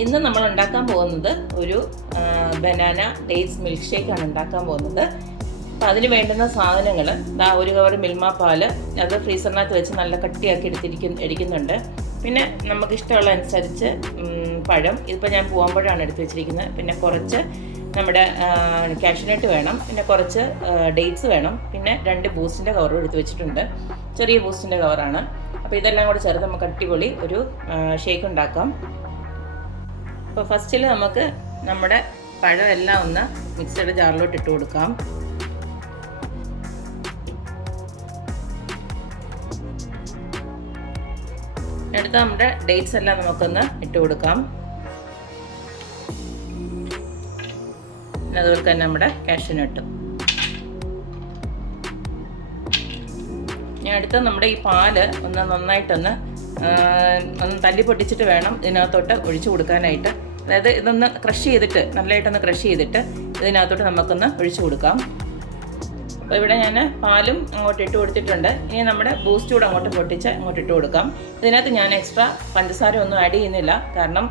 ഇന്ന് നമ്മൾ ഉണ്ടാക്കാൻ പോകുന്നത് ഒരു ബനാന ഡേറ്റ്സ് മിൽക്ക് ഷേക്കാണ് ഉണ്ടാക്കാൻ പോകുന്നത്. അപ്പോൾ അതിന് വേണ്ടുന്ന സാധനങ്ങൾ ഒരു കവർ മിൽമ പാല്, അത് ഫ്രീസറിനകത്ത് വെച്ച് നല്ല കട്ടിയാക്കി എടുക്കുന്നുണ്ട്. പിന്നെ നമുക്കിഷ്ടമുള്ള അനുസരിച്ച് പഴം, ഇതിപ്പോൾ ഞാൻ പൂവമ്പഴമാണ് എടുത്ത് വെച്ചിരിക്കുന്നത്. പിന്നെ കുറച്ച് നമ്മുടെ കാഷ്യൂനട്ട് വേണം, പിന്നെ കുറച്ച് ഡേറ്റ്സ് വേണം, പിന്നെ 2 ബൂസ്റ്റിൻ്റെ കവറും എടുത്ത് വെച്ചിട്ടുണ്ട്. ചെറിയ ബൂസ്റ്റിൻ്റെ കവറാണ്. അപ്പോൾ ഇതെല്ലാം കൂടെ ചേർത്ത് നമുക്ക് അടിപൊളി ഒരു ഷേക്ക് ഉണ്ടാക്കാം. അപ്പോൾ ഫസ്റ്റിൽ നമുക്ക് നമ്മുടെ പഴം എല്ലാം ഒന്ന് മിക്സിയുടെ ജാറിലോട്ട് ഇട്ട് കൊടുക്കാം. അടുത്ത നമ്മുടെ ഡേറ്റ്സ് എല്ലാം നമുക്കൊന്ന് ഇട്ട് കൊടുക്കാം. അതുപോലെ തന്നെ നമ്മുടെ കാഷ്യൂനട്ടും. ഞാൻ അടുത്ത നമ്മുടെ ഈ പാല് ഒന്ന് നന്നായിട്ടൊന്ന് തല്ലി പൊട്ടിച്ചിട്ട് വേണം ഇതിനകത്തോട്ട് ഒഴിച്ചു കൊടുക്കാനായിട്ട്. അതായത് ഇതൊന്ന് ക്രഷ് ചെയ്തിട്ട്, നല്ലതായിട്ടൊന്ന് ക്രഷ് ചെയ്തിട്ട് ഇതിനകത്തോട്ട് നമുക്കൊന്ന് ഒഴിച്ചു കൊടുക്കാം. അപ്പോൾ ഇവിടെ ഞാൻ പാലും അങ്ങോട്ട് ഇട്ട് കൊടുത്തിട്ടുണ്ട്. ഇനി നമ്മുടെ ബൂസ്റ്റ് കൂടെ അങ്ങോട്ട് പൊട്ടിച്ച് അങ്ങോട്ട് ഇട്ട് കൊടുക്കാം. ഇതിനകത്ത് ഞാൻ എക്സ്ട്രാ പഞ്ചസാര ഒന്നും ആഡ് ചെയ്യുന്നില്ല, കാരണം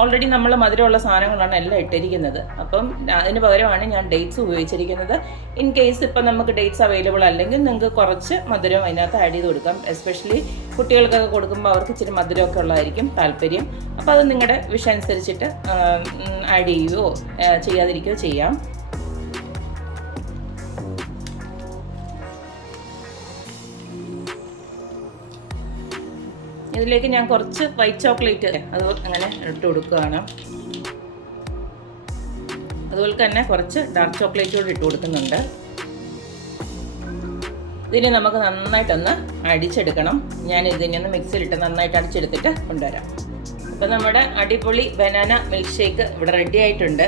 ഓൾറെഡി നമ്മൾ മധുരമുള്ള സാധനങ്ങളാണ് എല്ലാം ഇട്ടിരിക്കുന്നത്. അപ്പം അതിന് പകരമാണ് ഞാൻ ഡേറ്റ്സ് ഉപയോഗിച്ചിരിക്കുന്നത്. ഇൻ കേസ് ഇപ്പം നമുക്ക് ഡേറ്റ്സ് അവൈലബിൾ അല്ലെങ്കിൽ നിങ്ങൾക്ക് കുറച്ച് മധുരം അതിനകത്ത് ആഡ് ചെയ്ത് കൊടുക്കാം. എസ്പെഷ്യലി കുട്ടികൾക്കൊക്കെ കൊടുക്കുമ്പോൾ അവർക്ക് ഇച്ചിരി മധുരമൊക്കെ ഉള്ളതായിരിക്കും താല്പര്യം. അപ്പോൾ അത് നിങ്ങളുടെ വിഷ അനുസരിച്ചിട്ട് ആഡ് ചെയ്യുകയോ ചെയ്യാതിരിക്കുകയോ ചെയ്യാം. ഇതിലേക്ക് ഞാൻ കുറച്ച് വൈറ്റ് ചോക്ലേറ്റ് അത് അങ്ങനെ ഇട്ട് കൊടുക്കുകയാണ്. അതുപോലെ തന്നെ കുറച്ച് ഡാർക്ക് ചോക്ലേറ്റ് കൂടി ഇട്ട് കൊടുക്കുന്നുണ്ട്. ഇതിനെ നമുക്ക് നന്നായിട്ടൊന്ന് അടിച്ചെടുക്കണം. ഞാൻ ഇതിനൊന്ന് മിക്സിയിലിട്ട് നന്നായിട്ട് അടിച്ചെടുത്തിട്ട് കൊണ്ടുവരാം. അപ്പോൾ നമ്മുടെ അടിപൊളി ബനാന മിൽക്ക് ഷേക്ക് ഇവിടെ റെഡി ആയിട്ടുണ്ട്.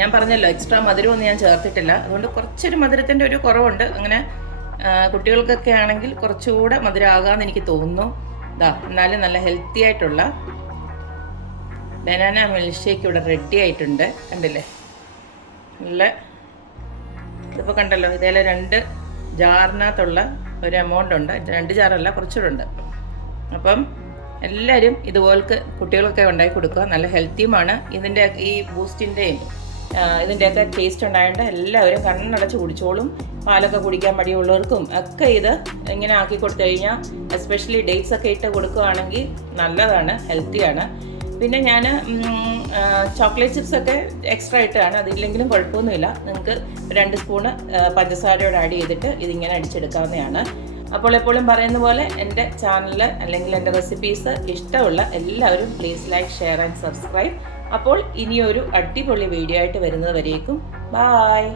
ഞാൻ പറഞ്ഞല്ലോ എക്സ്ട്രാ മധുരമൊന്നും ഞാൻ ചേർത്തിട്ടില്ല, അതുകൊണ്ട് കുറച്ചൊരു മധുരത്തിൻ്റെ ഒരു കുറവുണ്ട്. അങ്ങനെ കുട്ടികൾക്കൊക്കെ ആണെങ്കിൽ കുറച്ചുകൂടെ മധുരമാകാമെന്ന് എനിക്ക് തോന്നുന്നു. എന്നാലും നല്ല ഹെൽത്തി ആയിട്ടുള്ള ബനാന മിൽക്ക് ഷേക്ക് ഇവിടെ റെഡി ആയിട്ടുണ്ട്. കണ്ടില്ലേ, നല്ല ഇതിപ്പോൾ കണ്ടല്ലോ, ഇതേലെ 2 ജാറിനകത്തുള്ള ഒരു എമൗണ്ട് ഉണ്ട്. 2 ജാറല്ല, കുറച്ചുകൂടെ ഉണ്ട്. അപ്പം എല്ലാവരും ഇതുപോലത്തെ കുട്ടികൾക്കൊക്കെ ഉണ്ടാക്കി കൊടുക്കുക. നല്ല ഹെൽത്തിയുമാണ്. ഇതിൻ്റെ ഈ ബൂസ്റ്റിൻ്റെയും ഇതിൻ്റെയൊക്കെ ടേസ്റ്റ് ഉണ്ടായതുകൊണ്ട് എല്ലാവരും കണ്ണടച്ച് കുടിച്ചോളും. പാലൊക്കെ കുടിക്കാൻ മടിയുള്ളവർക്കും ഒക്കെ ഇത് ഇങ്ങനെ ആക്കി കൊടുത്തു കഴിഞ്ഞാൽ, എസ്പെഷ്യലി ഡേറ്റ്സ് ഒക്കെ ഇട്ട് കൊടുക്കുകയാണെങ്കിൽ നല്ലതാണ്, ഹെൽത്തിയാണ്. പിന്നെ ഞാൻ ചോക്ലേറ്റ് ചിപ്സ് ഒക്കെ എക്സ്ട്രാ ഇട്ടാണ്, അതില്ലെങ്കിലും കുഴപ്പമൊന്നുമില്ല. നിങ്ങൾക്ക് 2 സ്പൂണ് പഞ്ചസാരയോട് ആഡ് ചെയ്തിട്ട് ഇതിങ്ങനെ അടിച്ചെടുക്കാവുന്നതാണ്. അപ്പോൾ എപ്പോഴും പറയുന്ന പോലെ എൻ്റെ ചാനൽ അല്ലെങ്കിൽ എൻ്റെ റെസിപ്പീസ് ഇഷ്ടമുള്ള എല്ലാവരും please like, share and subscribe. അപ്പോൾ ഇനിയൊരു അടിപൊളി വീഡിയോ ആയിട്ട് വരുന്നത് വരേക്കും ബായ്.